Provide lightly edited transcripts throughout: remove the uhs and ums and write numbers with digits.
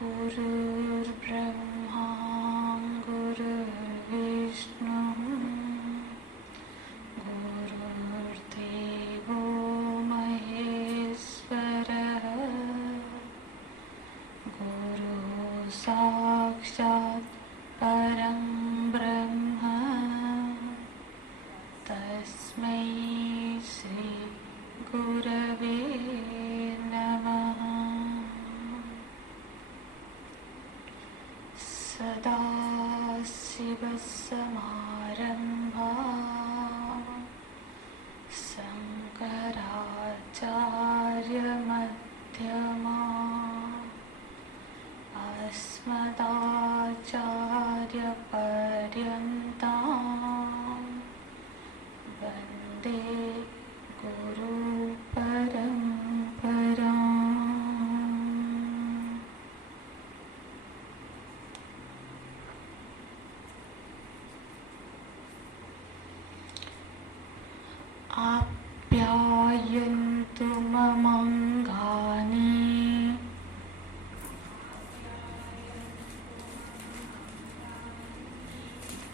गुरुर्ब्रह्मा गुरुर्विष्णु गुरुर्देवो महेश्वरः गुरु साक्षात् परं ब्रह्म तस्मै श्री गुरवे नमः। सदाशिवसमारम्भाः शङ्कराचार्यमध्यमाः अस्मदाचार्यपर्यन्तां वन्दे गुरुपरम्पराम्। आप्यायन्तु ममाङ्गानि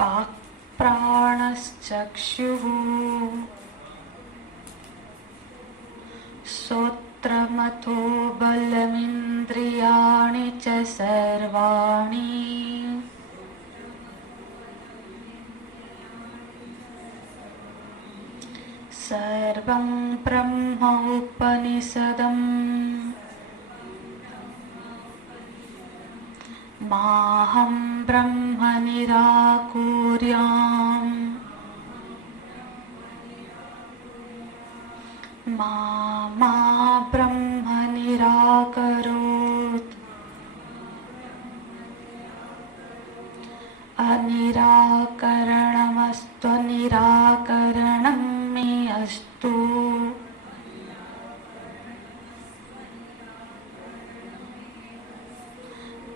वाक्प्राणश्चक्षुः श्रोत्रमथो बलमिन्द्रियाणि च सर्वाणि सर्वं ब्रह्म उपनिषदम् माहं ब्रह्म निराकुर्याम् मा ब्रह्म निराकरोत् अनिराकरणमस्तु निराकरणं मे अस्तु।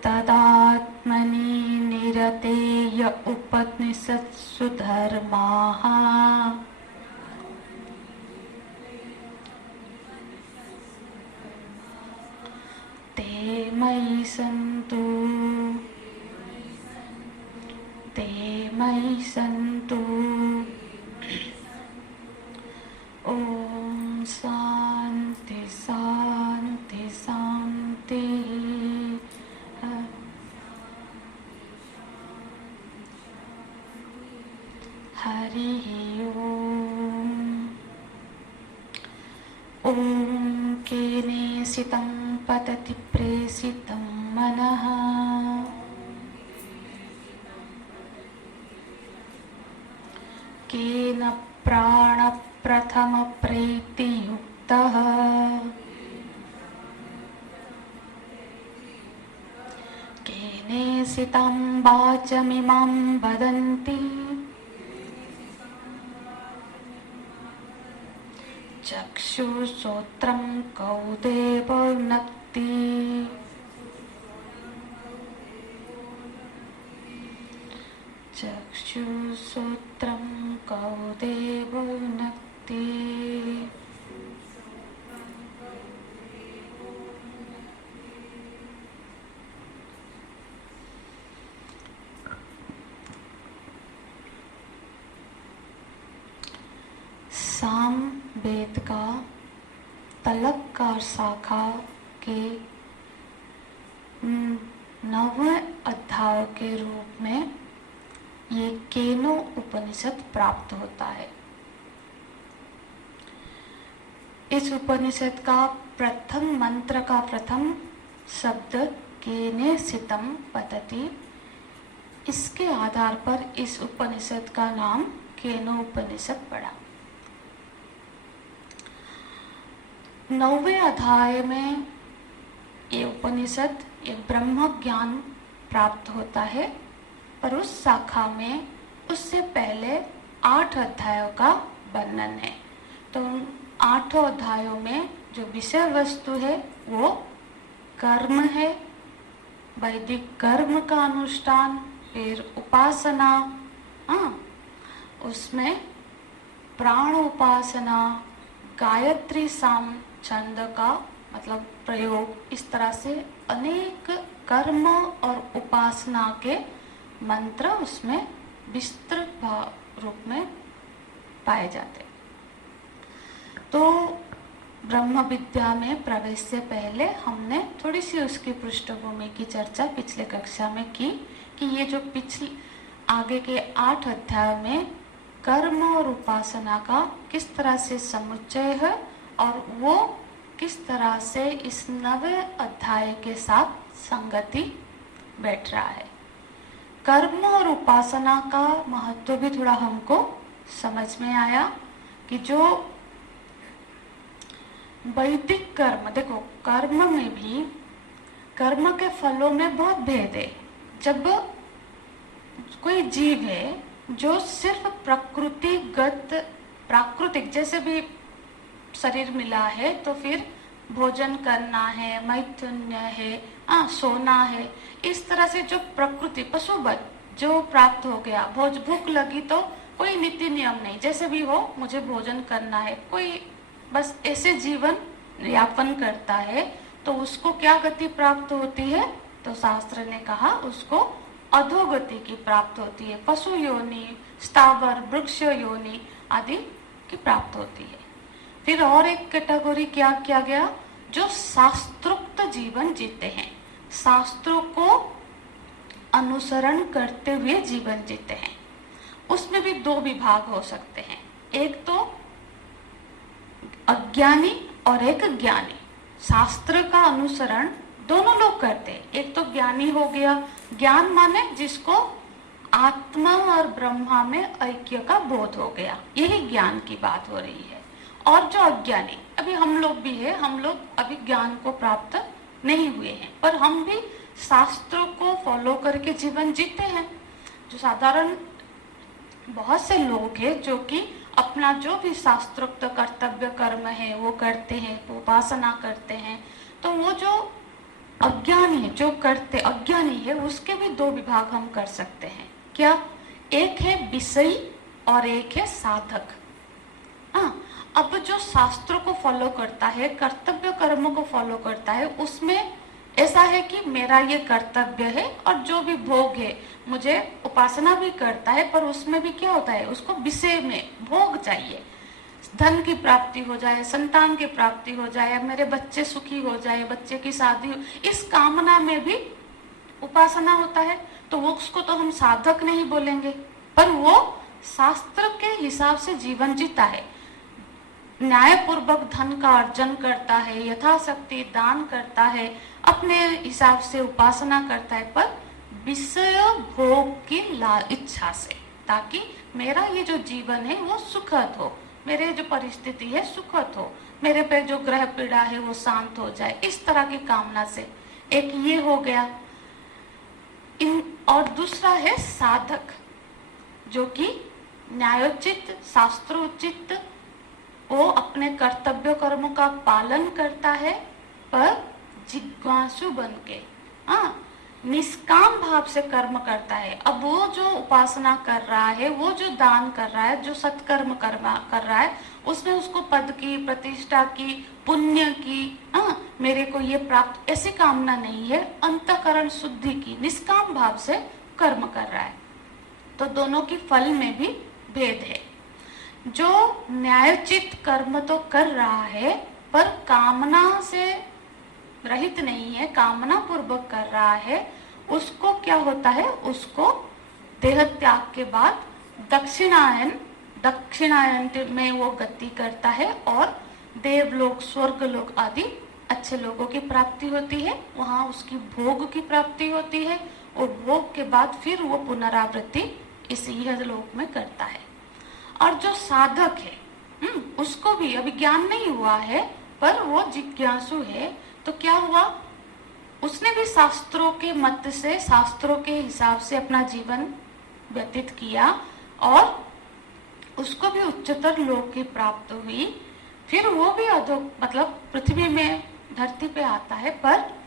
तदात्मनि निरतेय उपनिषत्सु धर्माः ते मयि सन्तु ॐ शान्ति शान्ति शान्ति। हरिः ॐ केनेषितं पतति प्रेषितं मनः केन प्राणप्रथमप्रीतियुक्तः केनेषितं वाचमिमां वदन्ति चक्षुश्रोत्रं कौ देवो नक्ति। चक्षुश्रोत्रं कौ देवो नक्ति। साम वेद का तलबकार शाखा के 9वें अध्याय के रूप में ये केनो उपनिषद प्राप्त होता है। इस उपनिषद का प्रथम मंत्र का प्रथम शब्द केनेषितं पतति, इसके आधार पर इस उपनिषद का नाम केनो उपनिषद पड़ा। 9वें अध्याय में ये उपनिषद ये ब्रह्म ज्ञान प्राप्त होता है, पर उस शाखा में उससे पहले 8 अध्यायों का वर्णन है। तो 8 अध्यायों में जो विषय वस्तु है वो कर्म है, वैदिक कर्म का अनुष्ठान, फिर उपासना, उसमें प्राण उपासना, गायत्री साम छंद का मतलब प्रयोग, इस तरह से अनेक कर्म और उपासना के मंत्र उसमें विस्तृत रूप में पाए जाते। तो ब्रह्म विद्या में प्रवेश से पहले हमने थोड़ी सी उसकी पृष्ठभूमि की चर्चा पिछले कक्षा में की कि ये जो पिछले आगे के 8 अध्याय में कर्म और उपासना का किस तरह से समुच्चय है और वो किस तरह से इस 9वें अध्याय के साथ संगति बैठ रहा है। कर्म और उपासना का महत्व भी थोड़ा हमको समझ में आया कि जो वैदिक कर्म, देखो कर्म में भी कर्म के फलों में बहुत भेद है। जब कोई जीव है जो सिर्फ प्राकृतिक जैसे भी शरीर मिला है तो फिर भोजन करना है, मैथुन्य है, सोना है, इस तरह से जो प्रकृति पशुवत जो प्राप्त हो गया, भूख लगी तो कोई नीति नियम नहीं, जैसे भी हो मुझे भोजन करना है, कोई बस ऐसे जीवन यापन करता है, तो उसको क्या गति प्राप्त होती है? तो शास्त्र ने कहा उसको अधोगति की प्राप्त होती है। पशु योनि, स्थावर, वृक्ष योनि आदि की प्राप्त होती है। फिर और एक कैटेगरी क्या किया गया? जो शास्त्रोक्त जीवन जीते हैं, शास्त्रों को अनुसरण करते हुए जीवन जीते हैं। उसमें भी 2 विभाग हो सकते हैं, एक तो अज्ञानी और एक ज्ञानी। शास्त्र का अनुसरण दोनों लोग करते हैं। एक तो ज्ञानी हो गया, ज्ञान माने जिसको आत्मा और ब्रह्मा में ऐक्य का बोध हो गया, यही ज्ञान की बात हो रही है। और जो अज्ञानी, अभी हम लोग भी है, हम लोग अभी ज्ञान को प्राप्त नहीं हुए हैं, पर हम भी शास्त्रों को फॉलो करके जीवन जीते हैं। जो साधारण बहुत से लोग हैं जो कि अपना जो भी शास्त्रोक्त कर्तव्य कर्म है वो करते हैं, उपासना करते हैं, तो वो जो अज्ञानी है, जो करते अज्ञानी है, उसके भी 2 विभाग हम कर सकते हैं। क्या? एक है विषयी और एक है साधक। अब जो शास्त्रों को फॉलो करता है, कर्तव्य कर्मों को फॉलो करता है, उसमें ऐसा है कि मेरा ये कर्तव्य है और जो भी भोग है, मुझे उपासना भी करता है, पर उसमें भी क्या होता है, उसको विषय में भोग चाहिए, धन की प्राप्ति हो जाए, संतान की प्राप्ति हो जाए, मेरे बच्चे सुखी हो जाए, बच्चे की शादी हो, इस कामना में भी उपासना होता है। तो वो उसको तो हम साधक नहीं बोलेंगे, पर वो शास्त्र के हिसाब से जीवन जीता है, न्यायपूर्वक धन का अर्जन करता है, यथाशक्ति दान करता है, अपने हिसाब से उपासना करता है, पर विषय भोग की इच्छा से, ताकि मेरा ये जो जीवन है वो सुखद हो, मेरे जो परिस्थिति है सुखद हो, मेरे पे जो ग्रह पीड़ा है वो शांत हो जाए, इस तरह की कामना से। एक ये हो गया। और दूसरा है साधक, जो कि न्यायोचित शास्त्रोचित वो अपने कर्तव्य कर्मों का पालन करता है, पर जिज्ञासु बन के निष्काम भाव से कर्म करता है। अब वो जो उपासना कर रहा है, वो जो दान कर रहा है, जो सत्कर्म कर रहा है, उसमें उसको पद की, प्रतिष्ठा की, पुण्य की, मेरे को ये प्राप्त, ऐसी कामना नहीं है, अंतःकरण शुद्धि की, निष्काम भाव से कर्म कर रहा है। तो दोनों की फल में भी भेद है। जो न्यायोचित कर्म तो कर रहा है, पर कामना से रहित नहीं है, कामना पूर्वक कर रहा है, उसको क्या होता है, उसको देह त्याग के बाद दक्षिणायन में वो गति करता है और देवलोक, स्वर्गलोक आदि अच्छे लोगों की प्राप्ति होती है, वहां उसकी भोग की प्राप्ति होती है, और भोग के बाद फिर वो पुनरावृत्ति इस इहलोक में करता है। और जो साधक है, उसको भी अभी ज्ञान नहीं हुआ है, पर वो जिज्ञासु है, तो क्या हुआ, उसने भी शास्त्रों के मत से, शास्त्रों के हिसाब से अपना जीवन व्यतीत किया और उसको भी उच्चतर लोक की प्राप्त हुई। फिर वो भी मतलब पृथ्वी में, धरती पे आता है, पर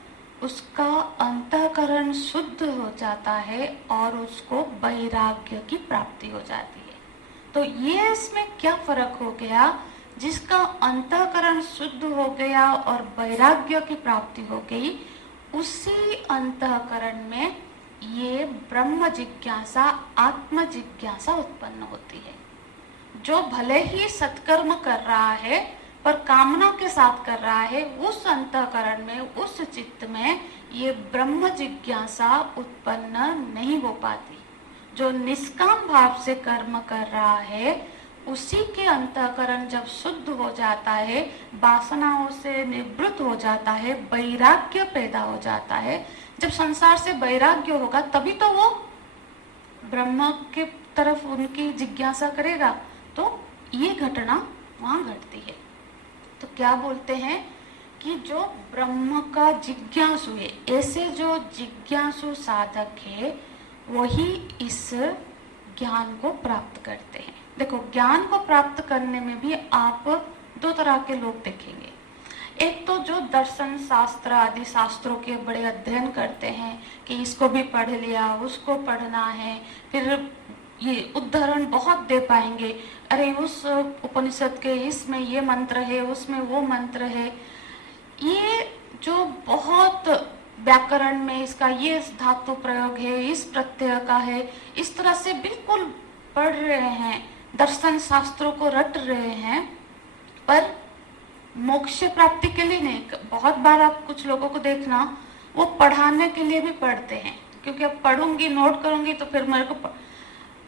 उसका अंतःकरण शुद्ध हो जाता है और उसको वैराग्य की प्राप्ति हो जाती है। तो ये इसमें क्या फर्क हो गया, जिसका अंतःकरण शुद्ध हो गया और वैराग्य की प्राप्ति हो गई, उसी अंतःकरण में ये ब्रह्म जिज्ञासा, आत्म जिज्ञासा उत्पन्न होती है। जो भले ही सत्कर्म कर रहा है पर कामना के साथ कर रहा है, उस अंतःकरण में, उस चित्त में ये ब्रह्म जिज्ञासा उत्पन्न नहीं हो पाती। जो निष्काम भाव से कर्म कर रहा है, उसी के अंतःकरण जब शुद्ध हो जाता है, वासनाओं से निवृत्त हो जाता है, वैराग्य पैदा हो जाता है। जब संसार से वैराग्य होगा तभी तो वो ब्रह्म के तरफ उनकी जिज्ञासा करेगा। तो ये घटना वहां घटती है। तो क्या बोलते हैं कि जो ब्रह्म का जिज्ञासु है, ऐसे जो जिज्ञासु साधक है, वही इस ज्ञान को प्राप्त करते हैं। देखो, ज्ञान को प्राप्त करने में भी आप दो तरह के लोग देखेंगे। एक तो जो दर्शन शास्त्र आदि शास्त्रों के बड़े अध्ययन करते हैं कि इसको भी पढ़ लिया, उसको पढ़ना है, फिर ये उदाहरण बहुत दे पाएंगे, अरे उस उपनिषद के इसमें ये मंत्र है, उसमें वो मंत्र है, ये जो बहुत व्याकरण में इसका ये धातु प्रयोग है, इस प्रत्यय का है, इस तरह से बिल्कुल पढ़ रहे हैं, दर्शन शास्त्रों को रट रहे हैं, पर मोक्ष प्राप्ति के लिए नहीं। बहुत बार आप कुछ लोगों को देखना, वो पढ़ाने के लिए भी पढ़ते हैं, क्योंकि अब पढ़ूंगी, नोट करूंगी तो फिर मेरे को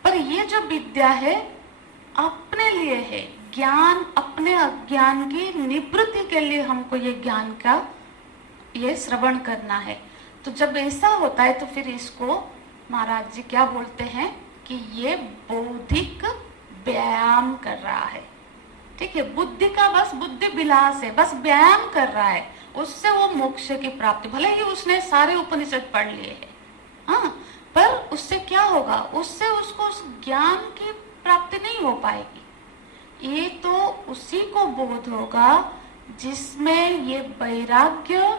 पर ये जो विद्या है अपने लिए है, ज्ञान अपने अज्ञान की निवृत्ति के लिए हमको ये ज्ञान का ये श्रवण करना है। तो जब ऐसा होता है तो फिर इसको महाराज जी क्या बोलते हैं कि ये बौद्धिक व्यायाम कर रहा है। ठीक है, बुद्धि का बस बुद्धि विलास है, बस व्यायाम कर रहा है, उससे वो मोक्ष की प्राप्ति, भले ही उसने सारे उपनिषद पढ़ लिए हैं, हाँ, पर उससे क्या होगा, उससे उसको उस ज्ञान की प्राप्ति नहीं हो पाएगी। ये तो उसी को बोध होगा जिसमें ये वैराग्य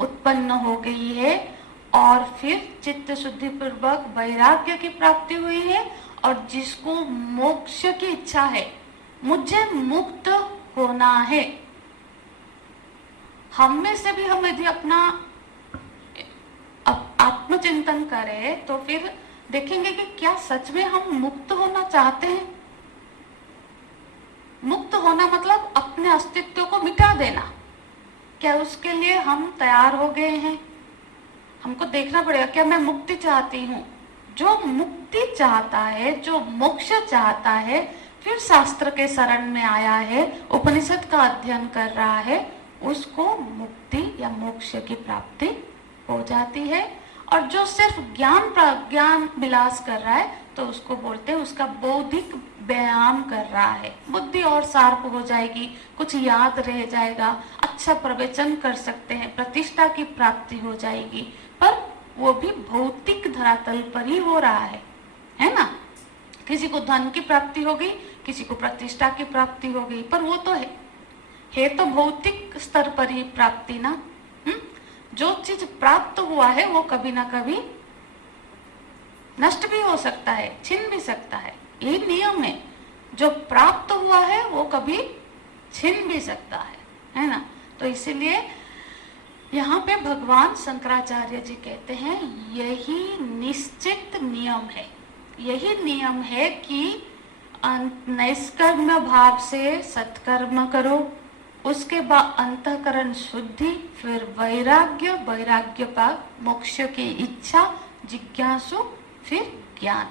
उत्पन्न हो गई है और फिर चित्त शुद्धि पूर्वक वैराग्य की प्राप्ति हुई है, और जिसको मोक्ष की इच्छा है, मुझे मुक्त होना है। हम में से भी हम यदि अपना आत्मचिंतन करें तो फिर देखेंगे कि क्या सच में हम मुक्त होना चाहते हैं। मुक्त होना मतलब अपने अस्तित्व को मिटा देना, क्या उसके लिए हम तैयार हो गए हैं? हमको देखना पड़ेगा, क्या मैं मुक्ति चाहती हूँ? जो मुक्ति चाहता है, जो मोक्ष चाहता है, फिर शास्त्र के शरण में आया है, उपनिषद का अध्ययन कर रहा है, उसको मुक्ति या मोक्ष की प्राप्ति हो जाती है। और जो सिर्फ ज्ञान विलास कर रहा है तो उसको बोलते हैं उसका बौद्धिक व्यायाम कर रहा है। बुद्धि और शार्प हो जाएगी, कुछ याद रह जाएगा, अच्छा प्रवचन कर सकते हैं, प्रतिष्ठा की प्राप्ति हो जाएगी, पर वो भी भौतिक धरातल पर ही हो रहा है ना। किसी को धन की प्राप्ति हो गई, किसी को प्रतिष्ठा की प्राप्ति हो गई, पर वो तो है तो भौतिक स्तर पर ही प्राप्ति ना। जो चीज प्राप्त हुआ है वो कभी ना कभी नष्ट भी हो सकता है, छिन भी सकता है, यही नियम है। जो प्राप्त हुआ है वो कभी छिन भी सकता है ना। तो इसीलिए यहाँ पे भगवान शंकराचार्य जी कहते हैं यही निश्चित नियम है, यही नियम है कि नैष्कर्म्य भाव से सत्कर्म करो, उसके बाद अंतःकरण शुद्धि, फिर वैराग्य, वैराग्य बाद मोक्ष की इच्छा, जिज्ञासु, फिर ज्ञान,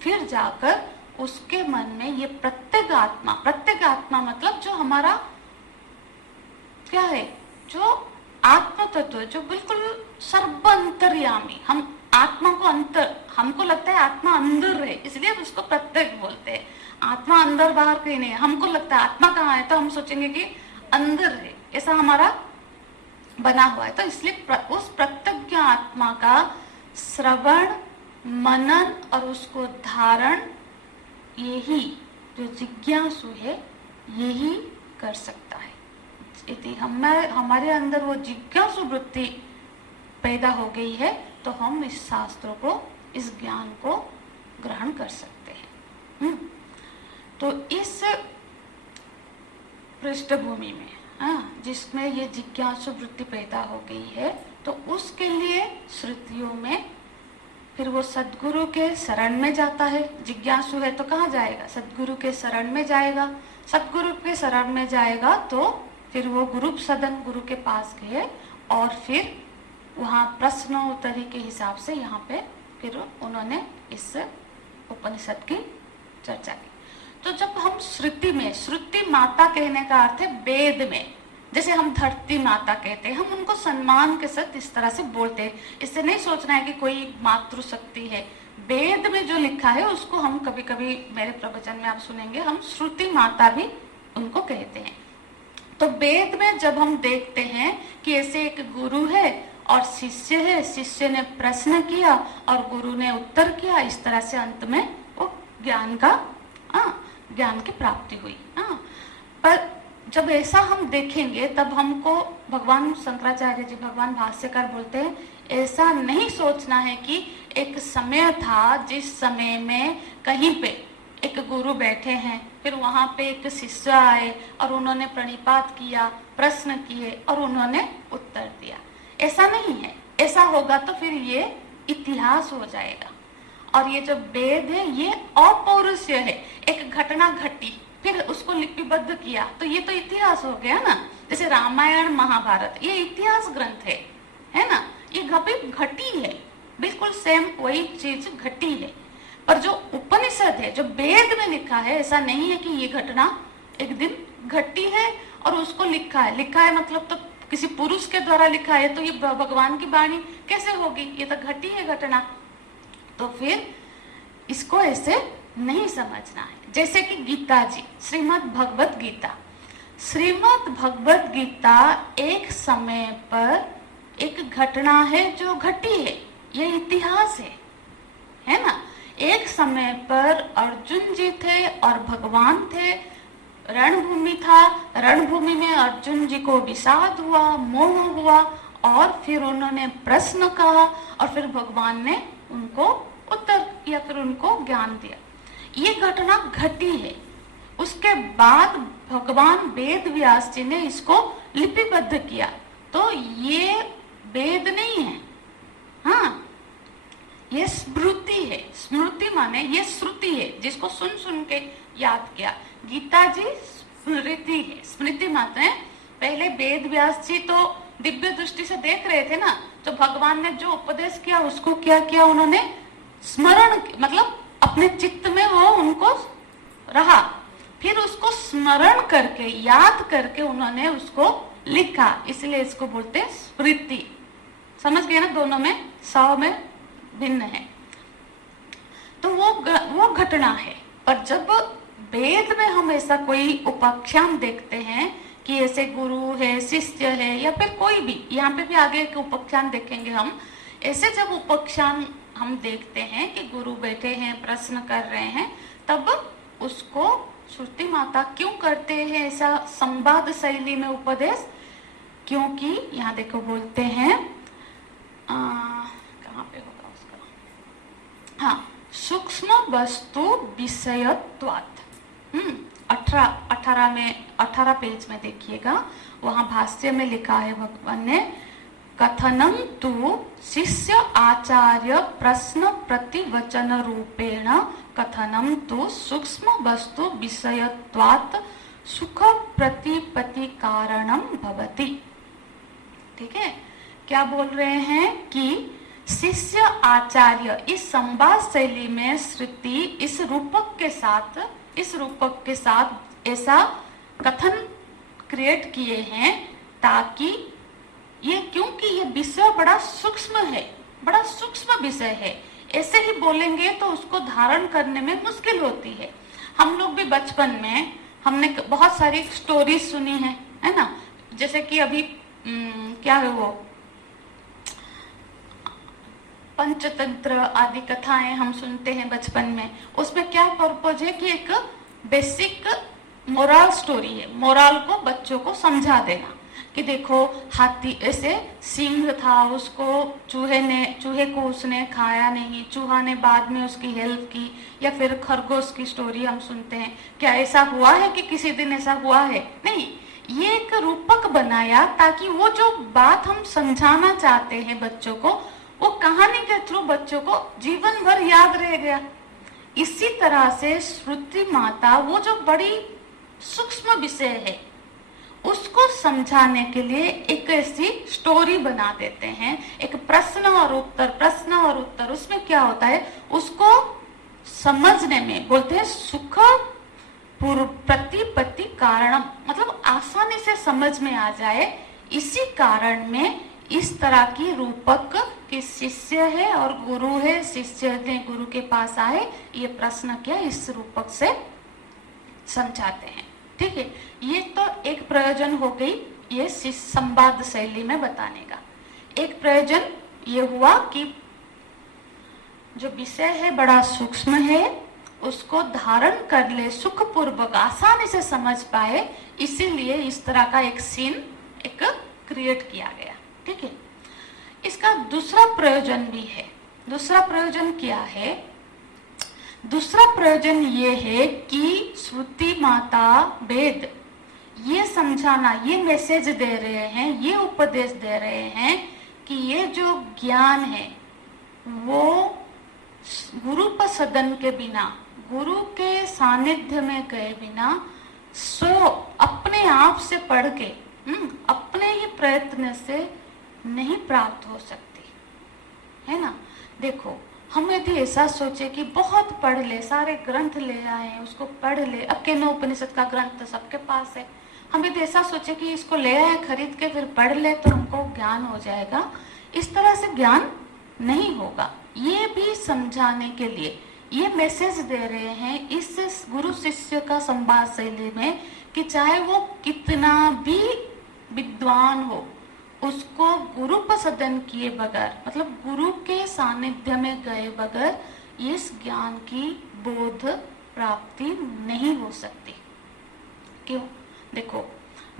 फिर जाकर उसके मन में ये प्रत्येक आत्मा मतलब जो हमारा क्या है, जो आत्म तत्व, जो बिल्कुल सर्वांतर्यामी, हम आत्मा को अंतर, हमको लगता है आत्मा अंदर है इसलिए उसको प्रत्येक बोलते हैं। आत्मा अंदर बाहर कहीं नहीं है। हमको लगता है आत्मा कहाँ है तो हम सोचेंगे कि अंदर है, ऐसा हमारा बना हुआ है। तो इसलिए उस प्रत्यज्ञ आत्मा का श्रवण, मनन और उसको धारण, यही जो जिज्ञासु है यही कर सकता है। यदि हमारे अंदर वो जिज्ञासु वृत्ति पैदा हो गई है तो हम इस शास्त्रों को, इस ज्ञान को ग्रहण कर सकते हैं। तो इस पृष्ठभूमि में, हाँ, जिसमें ये जिज्ञासु वृत्ति पैदा हो गई है, तो उसके लिए श्रुतियों में फिर वो सद्गुरु के शरण में जाता है। जिज्ञासु है तो कहाँ जाएगा? सद्गुरु के शरण में जाएगा। सद्गुरु के शरण में जाएगा तो फिर वो गुरु सदन गुरु के पास गए और फिर वहाँ प्रश्नोत्तरी के हिसाब से यहाँ पे फिर उन्होंने इस उपनिषद की चर्चा की। तो जब हम श्रुति में, श्रुति माता कहने का अर्थ है वेद में, जैसे हम धरती माता कहते हैं, हम उनको सम्मान के साथ इस तरह से बोलते हैं। इससे नहीं सोचना है कि कोई मातृ शक्ति है। वेद में जो लिखा है उसको हम कभी कभी मेरे प्रवचन में आप सुनेंगे, हम श्रुति माता भी उनको कहते हैं। तो वेद में जब हम देखते हैं कि ऐसे एक गुरु है और शिष्य है, शिष्य ने प्रश्न किया और गुरु ने उत्तर किया, इस तरह से अंत में वो ज्ञान की प्राप्ति हुई। पर जब ऐसा हम देखेंगे तब हमको भगवान शंकराचार्य जी, भगवान भाष्यकार बोलते हैं, ऐसा नहीं सोचना है कि एक समय था जिस समय में कहीं पे एक गुरु बैठे हैं, फिर वहां पे एक शिष्य आए और उन्होंने प्रणिपात किया, प्रश्न किए और उन्होंने उत्तर दिया। ऐसा नहीं है। ऐसा होगा तो फिर ये इतिहास हो जाएगा। और ये जो वेद है ये अपौरुषीय है। एक घटना घटी फिर उसको लिपिबद्ध किया तो ये तो इतिहास हो गया ना। जैसे रामायण महाभारत ये इतिहास ग्रंथ है ना, ये घटी है, बिल्कुल सेम वही चीज घटी है। पर जो उपनिषद है, जो वेद में लिखा है, ऐसा नहीं है कि ये घटना एक दिन घटी है और उसको लिखा है मतलब तो किसी पुरुष के द्वारा लिखा है, तो ये भगवान की वाणी कैसे होगी? ये तो घटी है घटना। तो फिर इसको ऐसे नहीं समझना है। जैसे कि गीता जी, श्रीमद् भगवत गीता, श्रीमद् भगवत गीता एक समय पर एक घटना है जो घटी है, ये इतिहास है ना। एक समय पर अर्जुन जी थे और भगवान थे, रणभूमि था, रणभूमि में अर्जुन जी को विषाद हुआ, मोह हुआ और फिर उन्होंने प्रश्न कहा और फिर भगवान ने उनको उत्तर या फिर उनको ज्ञान दिया। ये घटना घटी है। उसके बाद भगवान वेद व्यास जी ने इसको लिपिबद्ध किया। तो ये वेद नहीं है, हाँ, ये स्मृति है। स्मृति माने ये श्रुति है, जिसको सुन सुन के याद किया। गीता जी स्मृति है, स्मृति मात्र है। पहले वेद व्यास जी तो दिव्य दृष्टि से देख रहे थे ना, तो भगवान ने जो उपदेश किया उसको क्या किया, उन्होंने स्मरण, मतलब अपने चित्त में वो उनको रहा, फिर उसको स्मरण करके, याद करके उन्होंने उसको लिखा, इसलिए इसको बोलते हैं स्मृति। समझ गए ना, दोनों में 100 में भिन्न है। तो वो घटना है। पर जब वेद में हम ऐसा कोई उपाख्यान देखते हैं कि ऐसे गुरु है, शिष्य है या फिर कोई भी, यहाँ पे भी आगे एक उपाख्यान देखेंगे हम, ऐसे जब उपाख्यान हम देखते हैं कि गुरु बैठे हैं, प्रश्न कर रहे हैं, तब उसको श्रुति माता क्यों करते हैं ऐसा संवाद शैली में उपदेश? क्योंकि यहाँ देखो बोलते हैं, कहाँ पे होगा उसका, हाँ, सूक्ष्म वस्तु विषयत्वात्। 18 पेज में देखिएगा, वहां भाष्य में लिखा है भगवान ने, कथनम तु शिष्य आचार्य प्रश्न प्रतिवचन रूपेण कथनम तु सूक्ष्म वस्तु विषयत्वात् सुख प्रतिपत्ति कारणम भवति। ठीक है, क्या बोल रहे हैं कि शिष्य आचार्य इस संवाद शैली में श्रुति इस रूपक के साथ ऐसा कथन क्रिएट किए हैं ताकि ये, क्योंकि ये विषय बड़ा सूक्ष्म है, बड़ा सूक्ष्म विषय है, ऐसे ही बोलेंगे तो उसको धारण करने में मुश्किल होती है। हम लोग भी बचपन में हमने बहुत सारी स्टोरीज सुनी है ना, जैसे कि अभी क्या है वो पंचतंत्र आदि कथाएं हम सुनते हैं बचपन में। उसमें क्या पर्पज है कि एक बेसिक मोरल स्टोरी है, मोरल को बच्चों को समझा देना कि देखो हाथी ऐसे सींग था, उसको चूहे को उसने खाया नहीं, चूहा ने बाद में उसकी हेल्प की, या फिर खरगोश की स्टोरी हम सुनते हैं। क्या ऐसा हुआ है कि किसी दिन ऐसा हुआ है? नहीं, ये एक रूपक बनाया ताकि वो जो बात हम समझाना चाहते हैं बच्चों को, वो कहानी के थ्रू बच्चों को जीवन भर याद रह गया। इसी तरह से श्रुति माता वो जो बड़ी सूक्ष्म विषय है उसको समझाने के लिए एक ऐसी स्टोरी बना देते हैं, एक प्रश्न और उत्तर। उसमें क्या होता है, उसको समझने में बोलते हैं सुख प्रतिपत्ति कारणम, मतलब आसानी से समझ में आ जाए। इसी कारण में इस तरह की रूपक कि शिष्य है और गुरु है, शिष्य ने गुरु के पास आए, ये प्रश्न क्या इस रूपक से समझाते हैं। ठीक है, ये तो एक प्रयोजन हो गई ये संवाद शैली में बताने का। एक प्रयोजन ये हुआ कि जो विषय है बड़ा सूक्ष्म है, उसको धारण कर ले, सुखपूर्वक आसानी से समझ पाए, इसीलिए इस तरह का एक सीन एक क्रिएट किया गया। ठीक है, इसका दूसरा प्रयोजन भी है। दूसरा प्रयोजन क्या है? दूसरा प्रयोजन ये है कि श्रुति माता वेद ये समझाना, ये मैसेज दे रहे हैं, ये उपदेश दे रहे हैं कि ये जो ज्ञान है वो गुरु पर सदन के बिना, गुरु के सानिध्य में गए बिना अपने आप से पढ़ के अपने ही प्रयत्न से नहीं प्राप्त हो सकती है ना। देखो, हम यदि ऐसा सोचे कि बहुत पढ़ ले, सारे ग्रंथ ले आए, उसको पढ़ ले, अब केनोपनिषद का ग्रंथ तो सबके पास है, हम यदि ऐसा सोचे कि इसको ले आए खरीद के फिर पढ़ ले तो हमको ज्ञान हो जाएगा, इस तरह से ज्ञान नहीं होगा। ये भी समझाने के लिए ये मैसेज दे रहे हैं इस गुरु शिष्य का संवाद शैली में कि चाहे वो कितना भी विद्वान हो, उसको गुरु पर सदन किए बगैर, मतलब गुरु के सानिध्य में गए बगैर इस ज्ञान की बोध प्राप्ति नहीं हो सकती। क्यों? देखो,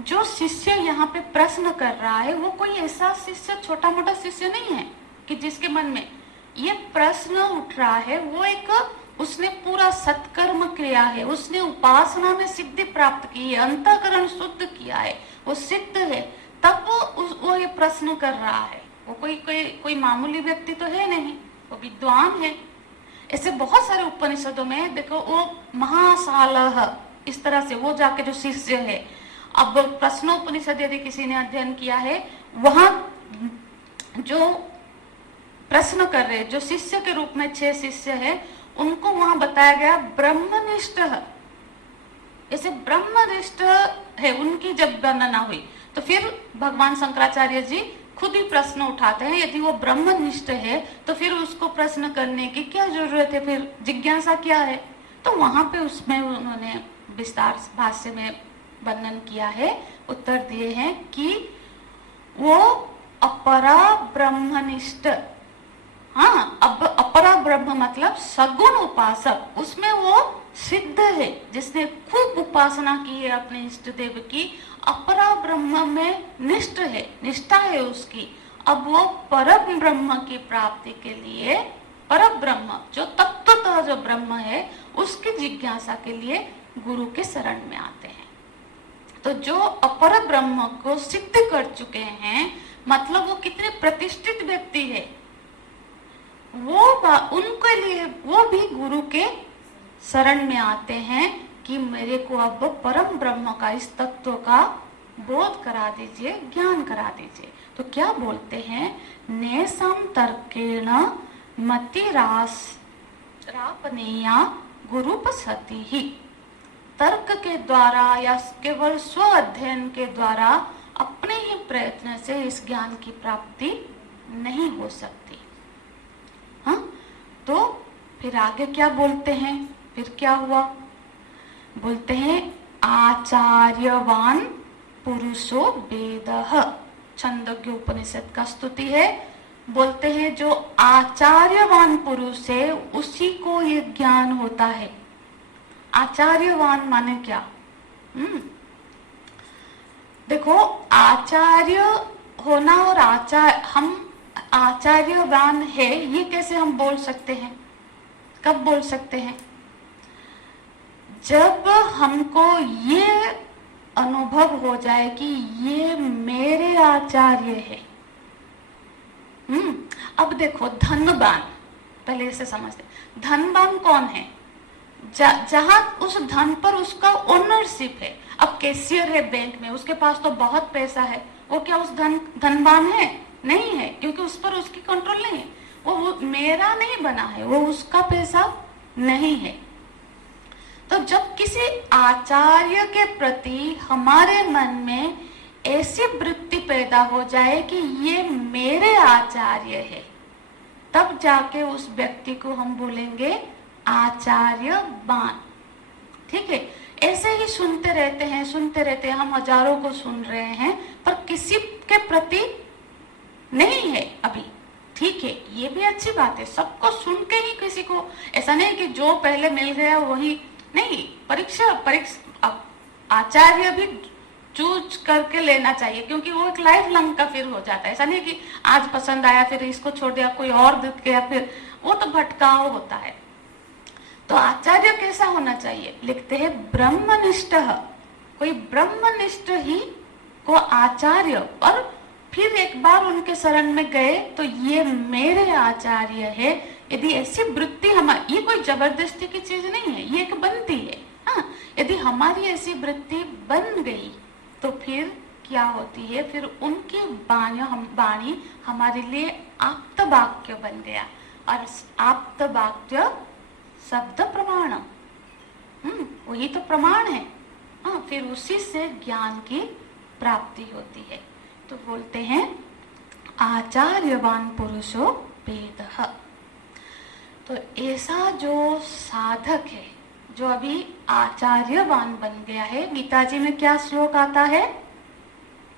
जो शिष्य यहाँ पे प्रश्न कर रहा है वो कोई ऐसा शिष्य, छोटा मोटा शिष्य नहीं है कि जिसके मन में ये प्रश्न उठ रहा है। वो एक, उसने पूरा सत्कर्म किया है, उसने उपासना में सिद्धि प्राप्त की है, अंतःकरण शुद्ध किया है, वो सिद्ध है, तब वो ये प्रश्न कर रहा है। वो कोई मामूली व्यक्ति तो है नहीं, वो विद्वान है। ऐसे बहुत सारे उपनिषदों में देखो, वो महासालह इस तरह से वो जाके जो शिष्य है, अब प्रश्नोपनिषद यदि किसी ने अध्ययन किया है, वहां जो प्रश्न कर रहे, जो शिष्य के रूप में 6 शिष्य है, उनको वहां बताया गया ब्रह्मनिष्ठ। ऐसे ब्रह्मनिष्ठ है, उनकी जब वर्णना हुई तो फिर भगवान शंकराचार्य जी खुद ही प्रश्न उठाते हैं, यदि वो ब्रह्मनिष्ठ है तो फिर उसको प्रश्न करने की क्या जरूरत है, फिर जिज्ञासा क्या है। तो वहां पे उसमें उन्होंने विस्तार भाष्य में वर्णन किया है, उत्तर दिए हैं कि वो अपरा ब्रह्मनिष्ठ, हाँ, अब अपरा ब्रह्म मतलब सगुण उपासक, उसमें वो सिद्ध है, जिसने खूब उपासना की है अपने इष्ट देव की, अपरा ब्रह्म में निष्ठ है, निष्ठा है उसकी। अब वो परम ब्रह्म की प्राप्ति के लिए, परम ब्रह्म जो तत्वतः जो ब्रह्म है, उसकी जिज्ञासा के लिए गुरु के शरण में आते हैं। तो जो अपर ब्रह्म को सिद्ध कर चुके हैं, मतलब वो कितने प्रतिष्ठित व्यक्ति है, वो उनके लिए वो भी गुरु के शरण में आते हैं कि मेरे को अब परम ब्रह्म का, इस तत्व का बोध करा दीजिए, ज्ञान करा दीजिए। तो क्या बोलते हैं, नेसम तर्केण मतिरापनीया गुरुपसति ही। तर्क के द्वारा या केवल स्व अध्ययन के द्वारा अपने ही प्रयत्न से इस ज्ञान की प्राप्ति नहीं हो सकती। हाँ, तो फिर आगे क्या बोलते हैं, फिर क्या हुआ, बोलते हैं आचार्यवान पुरुषो वेदः। छंदोग्य उपनिषद का स्तुति है। बोलते हैं जो आचार्यवान पुरुष है उसी को ये ज्ञान होता है। आचार्यवान माने क्या? देखो, आचार्य होना और हम आचार्यवान है, ये कैसे हम बोल सकते हैं? कब बोल सकते हैं? जब हमको ये अनुभव हो जाए कि ये मेरे आचार्य है। अब देखो, धनवान, पहले इसे समझते, धनवान कौन है? जहां उस धन पर उसका ओनरशिप है। अब कैशियर है बैंक में, उसके पास तो बहुत पैसा है, वो क्या उस धनवान है? नहीं है, क्योंकि उस पर उसकी कंट्रोल नहीं है। वो मेरा नहीं बना है, वो उसका पैसा नहीं है। तो जब किसी आचार्य के प्रति हमारे मन में ऐसी वृत्ति पैदा हो जाए कि ये मेरे आचार्य है, तब जाके उस व्यक्ति को हम बोलेंगे आचार्यवान। ठीक है? ऐसे ही सुनते रहते हैं, हम हजारों को सुन रहे हैं, पर किसी के प्रति नहीं है अभी। ठीक है, ये भी अच्छी बात है, सबको सुन के ही किसी को, ऐसा नहीं कि जो पहले मिल गया वही नहीं। परीक्षा आचार्य भी चूज करके लेना चाहिए, क्योंकि वो एक लाइफ लॉन्ग का फिर हो जाता है। ऐसा नहीं कि आज पसंद आया फिर इसको छोड़ दिया, कोई और दिख गया, फिर वो तो भटकाव होता है। तो आचार्य कैसा होना चाहिए? लिखते हैं ब्रह्मनिष्ठ, कोई ब्रह्मनिष्ठ ही को आचार्य। और फिर एक बार उनके शरण में गए तो ये मेरे आचार्य है, यदि ऐसी वृत्ति हमारी, ये कोई जबरदस्ती की चीज नहीं है, ये एक बनती है। हाँ, यदि हमारी ऐसी वृत्ति बन गई तो फिर क्या होती है? फिर उनकी वाणी हमारे लिए आप्त वाक्य बन गया। और आप्त वाक्य शब्द प्रमाण, वही तो प्रमाण है। हाँ, फिर उसी से ज्ञान की प्राप्ति होती है। तो बोलते हैं आचार्यवान पुरुषो वेदः। तो ऐसा जो साधक है, जो अभी आचार्यवान बन गया है, गीता जी में क्या श्लोक आता है?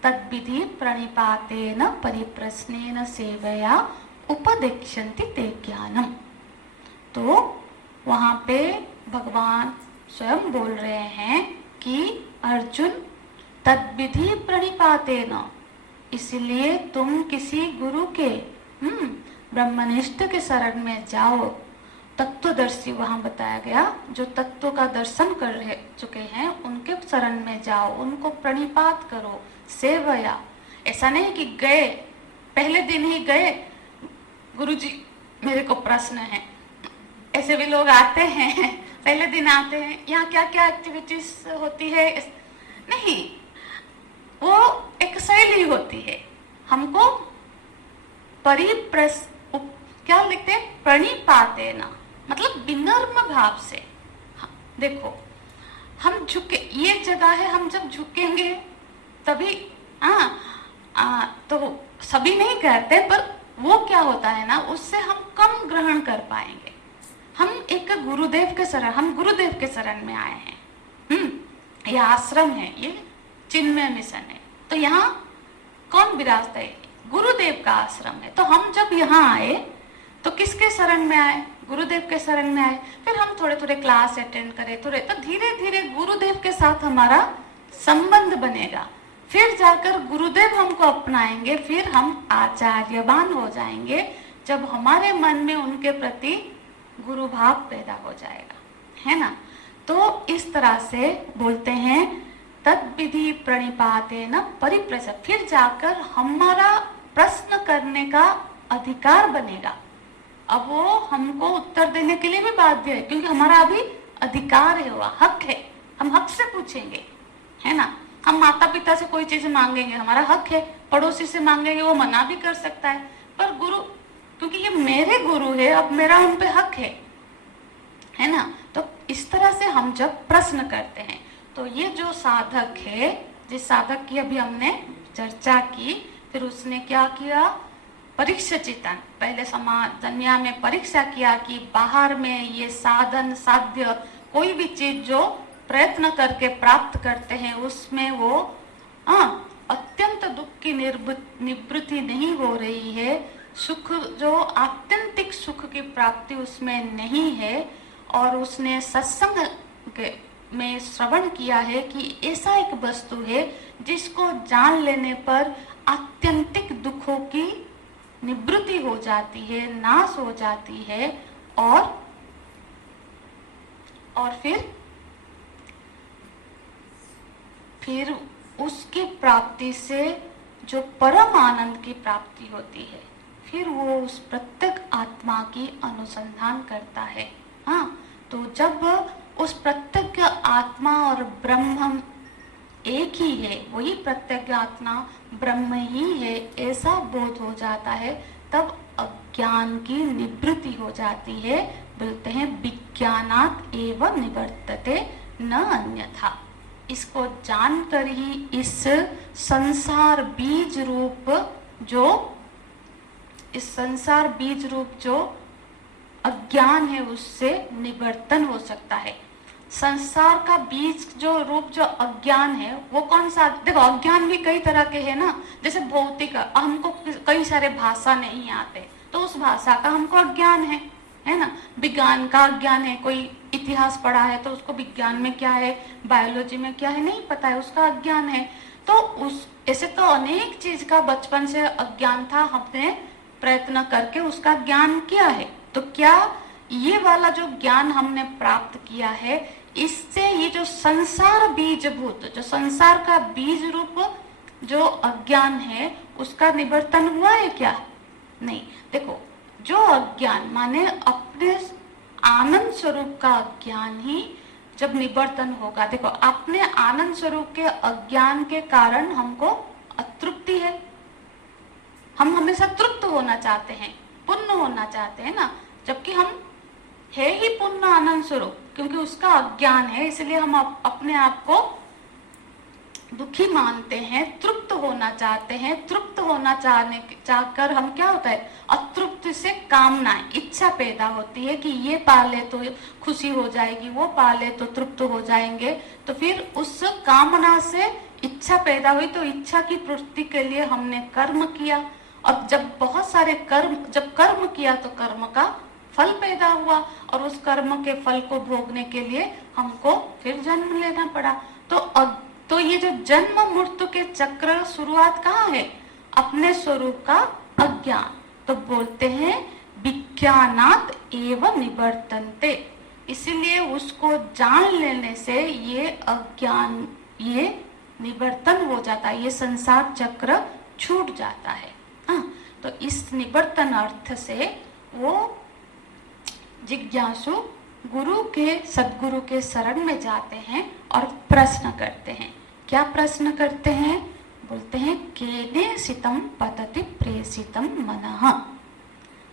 तद्विधि प्रणिपातेन परिप्रश्नेन सेवया उपदेक्ष्यन्ति ते ज्ञानम। तो वहां पे भगवान स्वयं बोल रहे हैं कि अर्जुन, तद्विधि प्रणिपातेन, इसलिए तुम किसी गुरु के ब्रह्मनिष्ठ के शरण में जाओ। तत्वदर्शी वहां बताया गया, जो तत्व का दर्शन कर चुके हैं उनके शरण में जाओ, उनको प्रणिपात करो। सेवया, ऐसा नहीं कि गए पहले दिन ही गए, गुरुजी मेरे को प्रश्न है, ऐसे भी लोग आते हैं, पहले दिन आते हैं, यहाँ क्या क्या एक्टिविटीज होती है, नहीं, वो एक शैली होती है। हमको क्या लिखते हैं? प्रणिपातेन, मतलब विनम्र भाव से। देखो, हम झुके, ये जगह है, हम जब झुकेंगे तभी तो सभी नहीं करते, पर वो क्या होता है ना, उससे हम कम ग्रहण कर पाएंगे। हम एक गुरुदेव के शरण में आए हैं। ये आश्रम है, ये चिन्मय मिशन है, तो यहाँ कौन विराजता है? गुरुदेव का आश्रम है। तो हम जब यहाँ आए तो किसके शरण में आए? गुरुदेव के शरण में आए। फिर हम थोड़े थोड़े क्लास अटेंड करें, तो धीरे धीरे गुरुदेव के साथ हमारा संबंध बनेगा। फिर जाकर गुरुदेव हमको अपनाएंगे, फिर हम आचार्यवान हो जाएंगे, जब हमारे मन में उनके प्रति गुरु भाव पैदा हो जाएगा, है ना। तो इस तरह से बोलते हैं तद्विधि प्रणिपातेन परिप्रश्, फिर जाकर हमारा प्रश्न करने का अधिकार बनेगा। अब वो हमको उत्तर देने के लिए भी बाध्य है, क्योंकि हमारा अभी अधिकार है, हुआ हक है, हम हक से पूछेंगे, है ना। हम माता पिता से कोई चीज मांगेंगे, हमारा हक है। पड़ोसी से मांगेंगे, वो मना भी कर सकता है, पर गुरु, क्योंकि ये मेरे गुरु है, अब मेरा उन पे हक है ना। तो इस तरह से हम जब प्रश्न करते हैं, तो ये जो साधक है, जिस साधक की अभी हमने चर्चा की, फिर उसने क्या किया? परीक्षा चितन, पहले दुनिया में परीक्षा किया कि बाहर में ये साधन साध्य कोई भी चीज जो प्रयत्न करके प्राप्त करते हैं, उसमें वो अत्यंत दुख की निवृत्ति नहीं हो रही है, सुख जो आत्यंतिक सुख की प्राप्ति उसमें नहीं है। और उसने सत्संग में श्रवण किया है कि ऐसा एक वस्तु है जिसको जान लेने पर आत्यंतिक दुखों की निवृत्ति हो जाती है, नाश हो जाती है, और फिर उसकी प्राप्ति से जो परम आनंद की प्राप्ति होती है, फिर वो उस प्रत्येक आत्मा की अनुसंधान करता है। हाँ, तो जब उस प्रत्येक आत्मा और ब्रह्म एक ही है, वही प्रत्येक आत्मा ब्रह्म ही है, ऐसा बोध हो जाता है, तब अज्ञान की निवृत्ति हो जाती है। बोलते हैं विज्ञानात् एव निवर्तते न अन्यथा। इसको जानकर ही इस संसार बीज रूप जो अज्ञान है उससे निवर्तन हो सकता है। संसार का बीज जो अज्ञान है वो कौन सा? देखो, अज्ञान भी कई तरह के है ना। जैसे भौतिक, हमको कई सारे भाषा नहीं आते तो उस भाषा का हमको अज्ञान है ना। विज्ञान का अज्ञान है, कोई इतिहास पढ़ा है तो उसको विज्ञान में क्या है, बायोलॉजी में क्या है नहीं पता है, उसका अज्ञान है। तो उस ऐसे तो अनेक चीज का बचपन से अज्ञान था, हमने प्रयत्न करके उसका ज्ञान किया है। तो क्या ये वाला जो ज्ञान हमने प्राप्त किया है, इससे ये जो संसार बीजभूत, जो संसार का बीज रूप जो अज्ञान है, उसका निवर्तन हुआ है क्या? नहीं। देखो, जो अज्ञान माने अपने आनंद स्वरूप का अज्ञान ही जब निवर्तन होगा, देखो अपने आनंद स्वरूप के अज्ञान के कारण हमको अतृप्ति है। हम हमेशा तृप्त होना चाहते हैं, पुण्य होना चाहते हैं ना, जबकि हम है ही पूर्ण आनंद स्वरूप। क्योंकि उसका अज्ञान है, इसलिए हम अपने आप को दुखी मानते हैं, तृप्त होना चाहते हैं। तृप्त होना चाहकर हम क्या होता है, अतृप्त से कामना, इच्छा पैदा होती है कि ये पाले तो खुशी हो जाएगी, वो पाले तो तृप्त हो जाएंगे। तो फिर उस कामना से इच्छा पैदा हुई, तो इच्छा की पूर्ति के लिए हमने कर्म किया, और जब बहुत सारे कर्म किया तो कर्म का फल पैदा हुआ, और उस कर्म के फल को भोगने के लिए हमको फिर जन्म लेना पड़ा। तो ये जो जन्म मृत्यु के चक्र शुरुआत कहाँ है? अपने स्वरूप का अज्ञान। तो बोलते हैं विज्ञानात् एव निवर्तन्ते। इसीलिए उसको जान लेने से ये अज्ञान, ये निवर्तन हो जाता है, ये संसार चक्र छूट जाता है। तो इस निवर्तन अर्थ से वो जिज्ञासु सद्गुरु के शरण में जाते हैं और प्रश्न करते हैं। क्या प्रश्न करते हैं? बोलते हैं केने सितम पतति प्रेषितम मनः।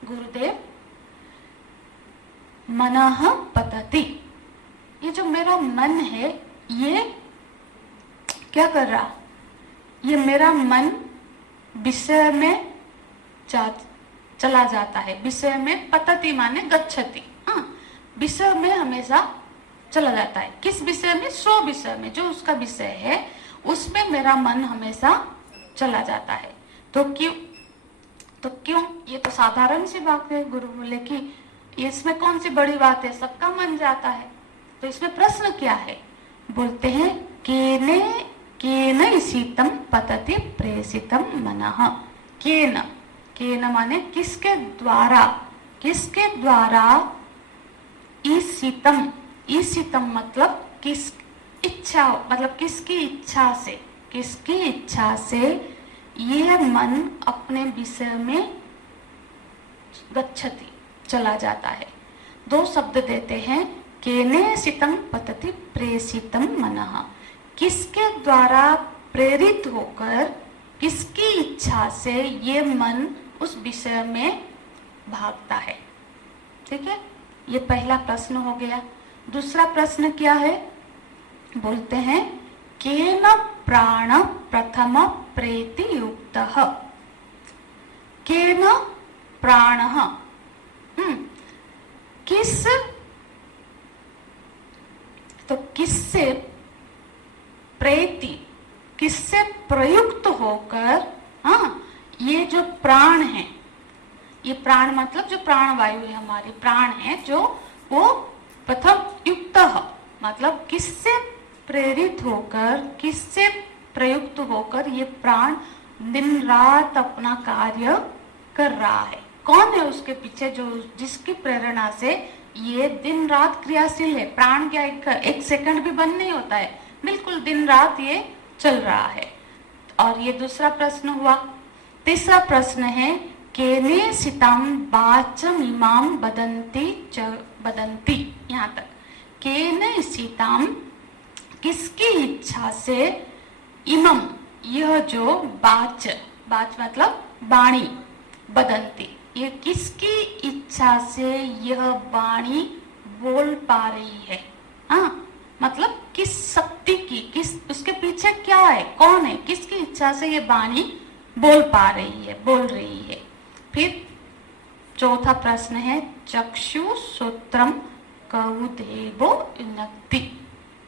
गुरुदेव, मनः पतति, ये जो मेरा मन है ये क्या कर रहा? ये मेरा मन विषय में चला जाता है। विषय में पतति माने गच्छति, विषय में हमेशा चला जाता है। किस विषय में? सो विषय में, जो उसका विषय है उसमें मेरा मन हमेशा चला जाता है। तो क्यों? ये तो साधारण सी बात है। गुरु बोले कि इसमें कौन सी बड़ी बात है, सबका मन जाता है। तो इसमें प्रश्न क्या है? बोलते हैं केन शीतम पतति प्रेषितम मनः। केन माने किसके द्वारा ईशितम मतलब किस इच्छा, मतलब किसकी इच्छा से ये मन अपने विषय में गच्छति, चला जाता है। दो शब्द देते हैं, केने शीतम पतति प्रेषितम मनः। किसके द्वारा प्रेरित होकर, किसकी इच्छा से ये मन उस विषय में भागता है। ठीक है, ये पहला प्रश्न हो गया। दूसरा प्रश्न क्या है? बोलते हैं केन प्राण प्रथम प्रेति युक्तः। केन प्राणः, किससे प्रेति, किससे प्रयुक्त होकर, ये जो प्राण है, ये प्राण मतलब जो प्राण वायु है, हमारे प्राण है जो, वो प्रथम युक्त मतलब किससे प्रेरित होकर, किससे प्रयुक्त होकर ये प्राण दिन रात अपना कार्य कर रहा है। कौन है उसके पीछे, जो जिसकी प्रेरणा से ये दिन रात क्रियाशील है। प्राण क्या एक सेकंड भी बंद नहीं होता है, बिल्कुल दिन रात ये चल रहा है। और ये दूसरा प्रश्न हुआ। तीसरा प्रश्न है केने सिताम वाचम इमाम बदंती च बदंती। यहाँ तक केने सिताम, किसकी इच्छा से, इमम यह जो बाच, बाच मतलब वाणी, बदंती ये किसकी इच्छा से यह वाणी बोल पा रही है। हाँ, मतलब किस शक्ति की, किस उसके पीछे क्या है, कौन है, किसकी इच्छा से ये वाणी बोल पा रही है, बोल रही है। फिर चौथा प्रश्न है चक्षु सूत्रम कौदेवो युनक्ति।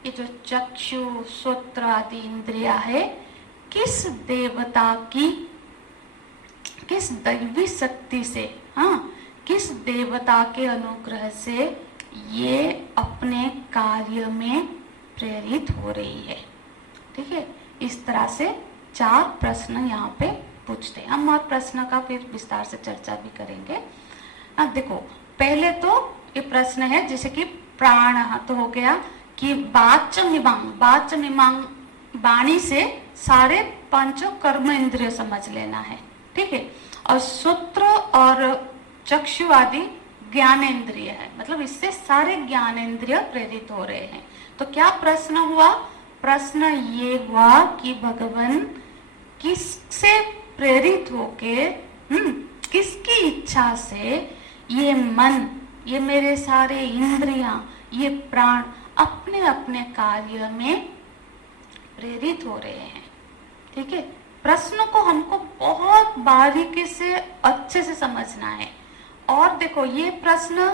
ये जो चक्षु सूत्र आदि इंद्रिया है, किस देवता की, किस दैवी शक्ति से, हाँ, किस देवता के अनुग्रह से ये अपने कार्य में प्रेरित हो रही है। ठीक है, इस तरह से 4 प्रश्न यहाँ पे पूछते हैं हम, और प्रश्न का फिर विस्तार से चर्चा भी करेंगे। देखो, पहले तो ये प्रश्न है जैसे कि प्राण तो हो गया कि वाच मिमांग वाणी से सारे 5 कर्म इंद्रिय समझ लेना है। ठीक है, और सूत्र और चक्षु आदि ज्ञानेंद्रिय है, मतलब इससे सारे ज्ञानेंद्रिय प्रेरित हो रहे हैं। तो क्या प्रश्न हुआ? प्रश्न ये हुआ कि भगवान किससे प्रेरित होके, किसकी इच्छा से ये मन, ये मेरे सारे इंद्रियां, ये प्राण अपने अपने कार्य में प्रेरित हो रहे हैं। ठीक है, प्रश्न को हमको बहुत बारीकी से अच्छे से समझना है। और देखो, ये प्रश्न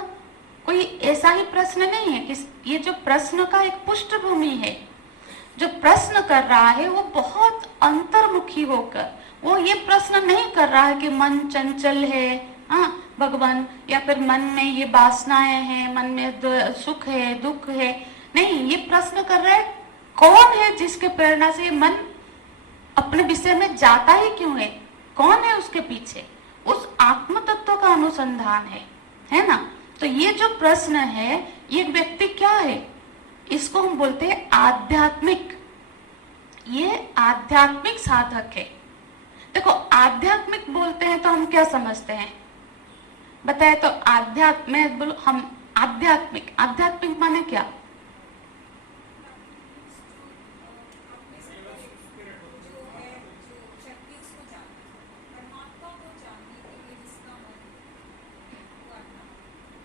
कोई ऐसा ही प्रश्न नहीं है कि ये जो प्रश्न का एक पृष्ठभूमि है, जो प्रश्न कर रहा है वो बहुत अंतर्मुखी होकर, वो ये प्रश्न नहीं कर रहा है कि मन चंचल है, हाँ भगवान, या फिर मन में ये वासनाएं हैं, मन में सुख है, दुख है। नहीं, ये प्रश्न कर रहा है कौन है जिसके प्रेरणा से मन अपने विषय में जाता ही क्यों है, कौन है उसके पीछे, उस आत्म तत्व का अनुसंधान है ना। तो ये जो प्रश्न है, ये व्यक्ति क्या है, इसको हम बोलते हैं आध्यात्मिक, ये आध्यात्मिक साधक है। देखो, आध्यात्मिक बोलते हैं तो हम क्या समझते हैं बताए, तो आध्यात्म बोलो हम आध्यात्मिक, आध्यात्मिक माने क्या?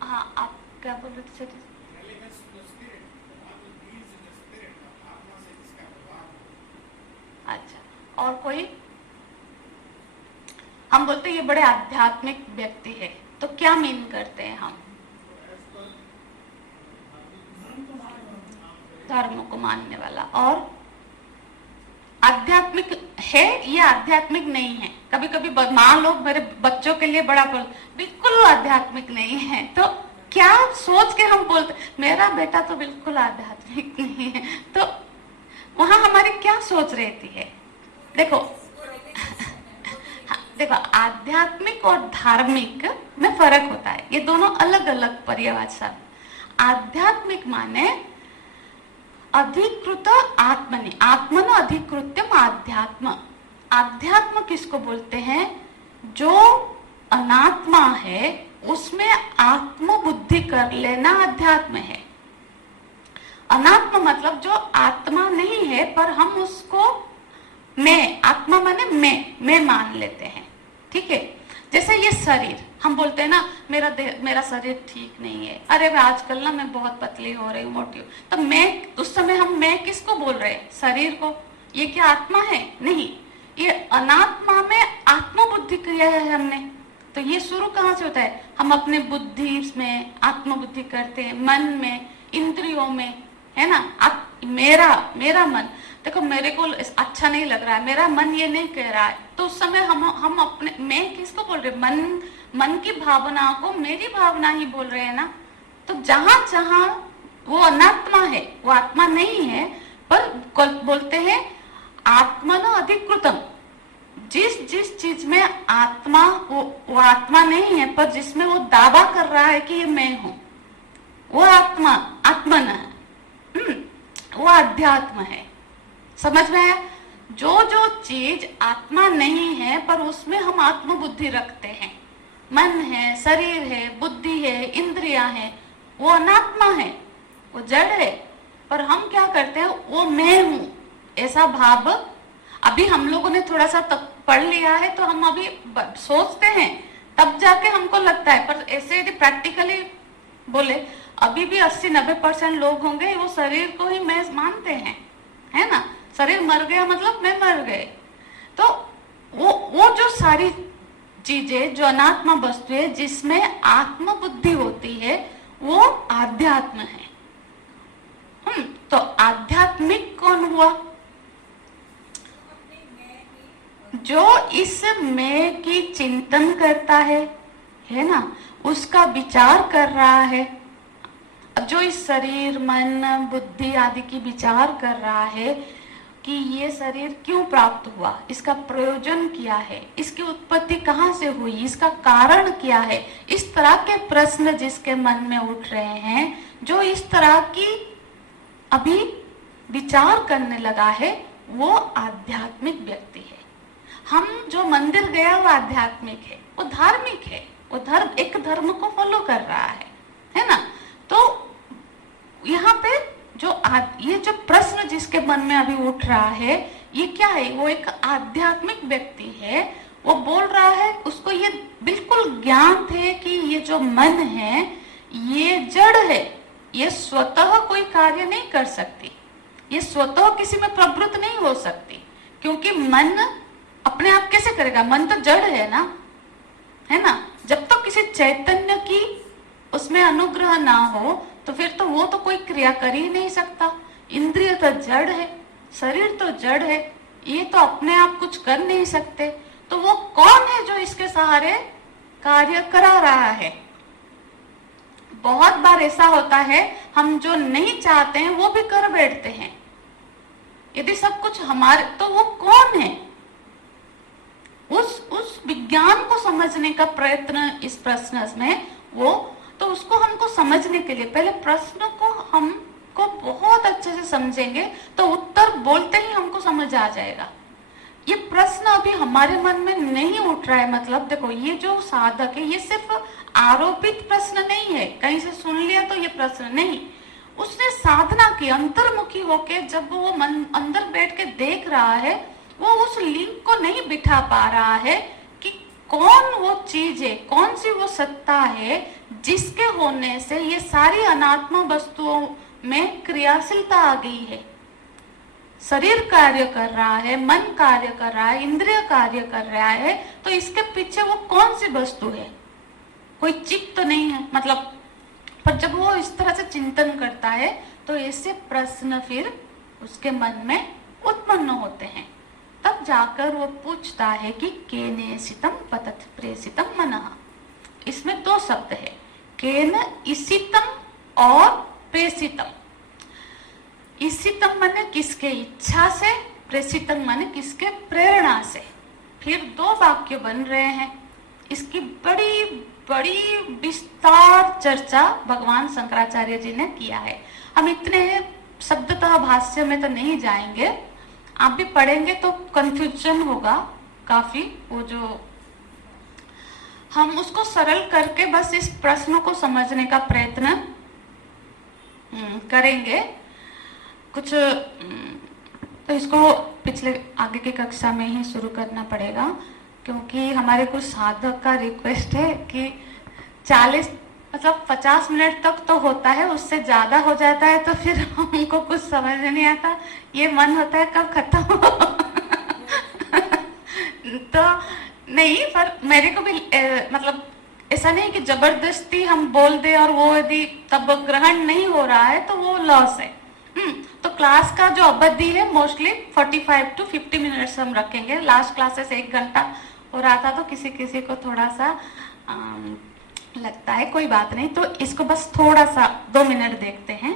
हाँ, आप क्या बोल रहे थे? अच्छा, और कोई? हम बोलते हैं ये बड़े आध्यात्मिक व्यक्ति है, तो क्या मीन करते हैं हम? धर्म को मानने वाला। और आध्यात्मिक है या आध्यात्मिक नहीं है? कभी कभी माँ लोग मेरे बच्चों के लिए बड़ा बिल्कुल आध्यात्मिक नहीं है, तो क्या सोच के हम बोलते मेरा बेटा तो बिल्कुल आध्यात्मिक नहीं है, तो वहां हमारी क्या सोच रहती है? देखो देखो, आध्यात्मिक और धार्मिक में फर्क होता है, ये दोनों अलग अलग परिभाषा। आध्यात्मिक माने अधिकृत आत्मनि, आत्मन अधिकृत्यम आध्यात्म। आध्यात्म किसको बोलते हैं? जो अनात्मा है उसमें आत्म बुद्धि कर लेना अध्यात्म है। अनात्म मतलब जो आत्मा नहीं है पर हम उसको मैं, आत्मा माने मैं मान लेते हैं। ठीक है, जैसे ये शरीर, हम बोलते हैं ना मेरा शरीर ठीक नहीं है, अरे आजकल ना मैं बहुत पतली हो रही हूँ, मोटी हूँ, तो मैं, उस समय हम मैं किसको बोल रहे हैं? शरीर को। ये क्या आत्मा है? नहीं, ये अनात्मा में आत्मबुद्धि किया है हमने। तो ये शुरू कहाँ से होता है? हम अपने बुद्धि में आत्मबुद्धि करते हैं, मन में, इंद्रियों में, है ना। मेरा मन, देखो मेरे को अच्छा नहीं लग रहा है, मेरा मन ये नहीं कह रहा है, तो उस समय हम अपने मैं किसको बोल रहे हैं? मन की भावना को मेरी भावना ही बोल रहे हैं ना। तो जहां जहां वो अनात्मा है, वो आत्मा नहीं है। पर बोलते हैं आत्मा न अधिकृतम, जिस जिस चीज में आत्मा वो आत्मा नहीं है, पर जिसमें वो दावा कर रहा है कि ये मैं हूं, वो आत्मा आत्मन है। वो अध्यात्म है। समझ में आया? जो जो चीज आत्मा नहीं है पर उसमें हम आत्म बुद्धि रखते हैं, मन है, शरीर है, बुद्धि है, इंद्रियां है, वो अनात्मा है, वो जड़ है। पर हम क्या करते हैं, वो मैं हूं ऐसा भाव। अभी हम लोगों ने थोड़ा सा तब पढ़ लिया है तो हम अभी सोचते हैं, तब जाके हमको लगता है। पर ऐसे यदि प्रैक्टिकली बोले, अभी भी 80-90% लोग होंगे वो शरीर को ही मैं मानते हैं, है ना। शरीर मर गया मतलब मैं मर गए। तो वो जो सारी चीजें जो अनात्मा वस्तु है जिसमें आत्म बुद्धि होती है, वो आध्यात्म है। तो आध्यात्मिक कौन हुआ? जो इस मैं की चिंतन करता है ना, उसका विचार कर रहा है। जो इस शरीर, मन, बुद्धि आदि की विचार कर रहा है कि ये शरीर क्यों प्राप्त हुआ, इसका प्रयोजन क्या है, इसकी उत्पत्ति कहाँ से हुई, इसका कारण क्या है, इस तरह के प्रश्न जिसके मन में उठ रहे हैं, जो इस तरह की अभी विचार करने लगा है, वो आध्यात्मिक व्यक्ति है। हम जो मंदिर गया वो आध्यात्मिक है, वो धार्मिक है, वो एक धर्म को फॉलो कर रहा है ना। तो यहाँ पे ये जो प्रश्न जिसके मन में अभी उठ रहा है, ये क्या है? वो एक आध्यात्मिक व्यक्ति है। वो बोल रहा है, उसको ये बिल्कुल ज्ञान थे कि ये जो मन है ये जड़ है, ये स्वतः कोई कार्य नहीं कर सकती, ये स्वतः किसी में प्रवृत्त नहीं हो सकती, क्योंकि मन अपने आप कैसे करेगा? मन तो जड़ है ना। जब तक किसी चैतन्य की उसमें अनुग्रह ना हो तो फिर तो वो तो कोई क्रिया कर ही नहीं सकता। इंद्रिय तो जड़ है, शरीर तो जड़ है, ये तो अपने आप कुछ कर नहीं सकते। तो वो कौन है जो इसके सहारे कार्य करा रहा है? बहुत बार ऐसा होता है, हम जो नहीं चाहते हैं वो भी कर बैठते हैं। यदि सब कुछ हमारे, तो वो कौन है? उस विज्ञान को समझने का प्रयत्न इस प्रश्न में, वो तो उसको हमको समझने के लिए पहले प्रश्न को हमको बहुत अच्छे से समझेंगे तो उत्तर बोलते ही हमको समझ आ जाएगा। ये प्रश्न अभी हमारे मन में नहीं उठ रहा है, मतलब देखो ये जो साधक है ये सिर्फ आरोपित प्रश्न नहीं है, कहीं से सुन लिया तो ये प्रश्न नहीं। उसने साधना की, अंतर्मुखी होके जब वो मन अंदर बैठ के देख रहा है, वो उस लिंक को नहीं बिठा पा रहा है कि कौन वो चीज है, कौन सी वो सत्ता है जिसके होने से ये सारी अनात्मा वस्तुओं में क्रियाशीलता आ गई है। शरीर कार्य कर रहा है, मन कार्य कर रहा है, इंद्रिय कार्य कर रहा है, तो इसके पीछे वो कौन सी वस्तु है? कोई चित्त तो नहीं है, मतलब। पर जब वो इस तरह से चिंतन करता है तो ऐसे प्रश्न फिर उसके मन में उत्पन्न होते हैं। तब जाकर वो पूछता है कि केनेसितम पतत प्रेषितम मनः। इसमें दो शब्द है, केन इसितम और प्रेषितम। इसितम माने किसके इच्छा से, प्रेषितम माने किसके प्रेरणा से। फिर दो वाक्य बन रहे हैं। इसकी बड़ी बड़ी विस्तार चर्चा भगवान शंकराचार्य जी ने किया है। हम इतने शब्दतः भाष्य में तो नहीं जाएंगे, आप भी पढ़ेंगे तो कंफ्यूजन होगा काफी। वो जो हम उसको सरल करके बस इस प्रश्न को समझने का प्रयत्न करेंगे कुछ। तो इसको पिछले आगे की कक्षा में ही शुरू करना पड़ेगा, क्योंकि हमारे कुछ साधक का रिक्वेस्ट है कि 50 मिनट तक तो होता है, उससे ज्यादा हो जाता है तो फिर हमको कुछ समझ नहीं आता, ये मन होता है कब खत्म हो। तो नहीं, पर मेरे को भी मतलब ऐसा नहीं कि जबरदस्ती हम बोल दे और वो यदि तब ग्रहण नहीं हो रहा है तो वो लॉस है। तो क्लास का जो अवधि है मोस्टली 45 to 50 मिनट्स हम रखेंगे। लास्ट क्लासेस 1 घंटा हो रहा था तो किसी किसी को थोड़ा सा लगता है कोई बात नहीं, तो इसको बस थोड़ा सा 2 मिनट देखते हैं,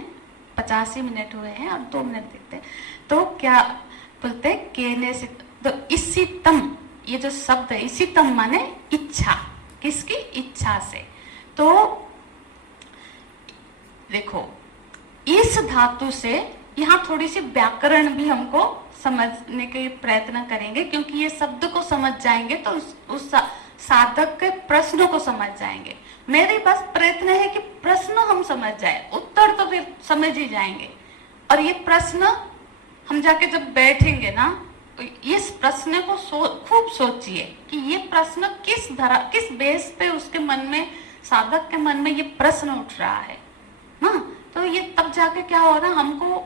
50 ही मिनट हुए हैं और 2 मिनट देखते हैं। तो क्या बोलते हैं, केने से, तो इसितम, ये जो शब्द है इसितम माने इच्छा, किसकी इच्छा से। तो देखो इस धातु से, यहाँ थोड़ी सी व्याकरण भी हमको समझने के प्रयत्न करेंगे, क्योंकि ये शब्द को समझ जाएंगे तो उस साधक के प्रश्नों को समझ जाएंगे। मेरी बस प्रयत्न है कि प्रश्न हम समझ जाए, उत्तर तो फिर समझ ही जाएंगे। और ये प्रश्न हम जाके जब बैठेंगे ना, तो इस प्रश्न को खूब सोचिए कि ये प्रश्न किस बेस पे उसके मन में, साधक के मन में ये प्रश्न उठ रहा है ना। तो ये तब जाके क्या हो रहा है, हमको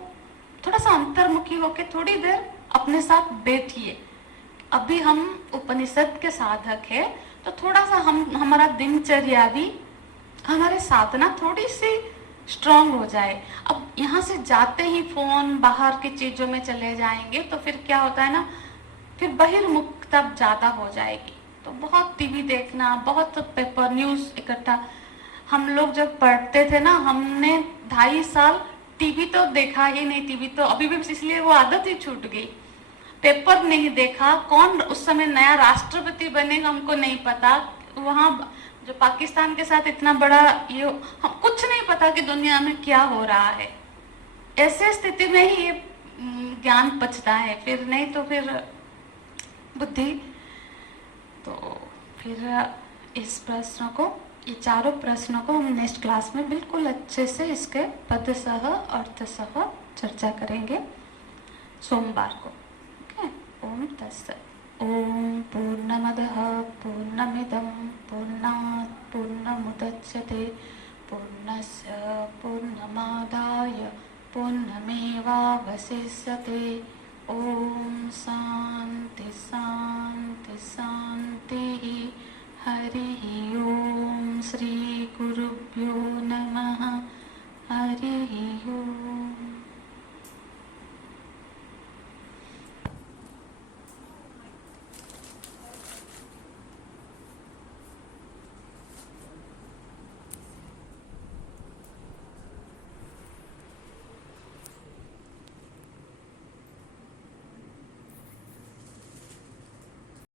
थोड़ा सा अंतर्मुखी होके थोड़ी देर अपने साथ बैठिए। अभी हम उपनिषद के साधक है, तो थोड़ा सा हमारा दिनचर्या भी, हमारे साधना थोड़ी सी स्ट्रांग हो जाए। अब यहाँ से जाते ही फोन, बाहर की चीजों में चले जाएंगे तो फिर क्या होता है ना, फिर बहिर्मुखता ज्यादा हो जाएगी। तो बहुत टीवी देखना, बहुत पेपर न्यूज इकट्ठा, हम लोग जब पढ़ते थे ना, हमने 2.5 साल टीवी तो देखा ही नहीं, टीवी तो अभी भी इसलिए वो आदत ही छूट गई। पेपर नहीं देखा, कौन उस समय नया राष्ट्रपति बनेगा हमको नहीं पता, वहां जो पाकिस्तान के साथ इतना बड़ा ये, हम कुछ नहीं पता कि दुनिया में क्या हो रहा है। ऐसे स्थिति में ही ये ज्ञान पचता है, फिर नहीं तो फिर बुद्धि। तो फिर इस प्रश्न को, ये चारों प्रश्नों को हम नेक्स्ट क्लास में बिल्कुल अच्छे से इसके पद सह अर्थ सह चर्चा करेंगे सोमवार को। ओके, ओम तत्सत्। ओम पूर्णमदः पूर्णमिदं पूर्णात् पूर्णमुदच्यते पूर्णस्य पूर्णमादाय पूर्णमेवावशिष्यते। ओम शांति शांति शांति। हरि ओम। श्री गुरुभ्यो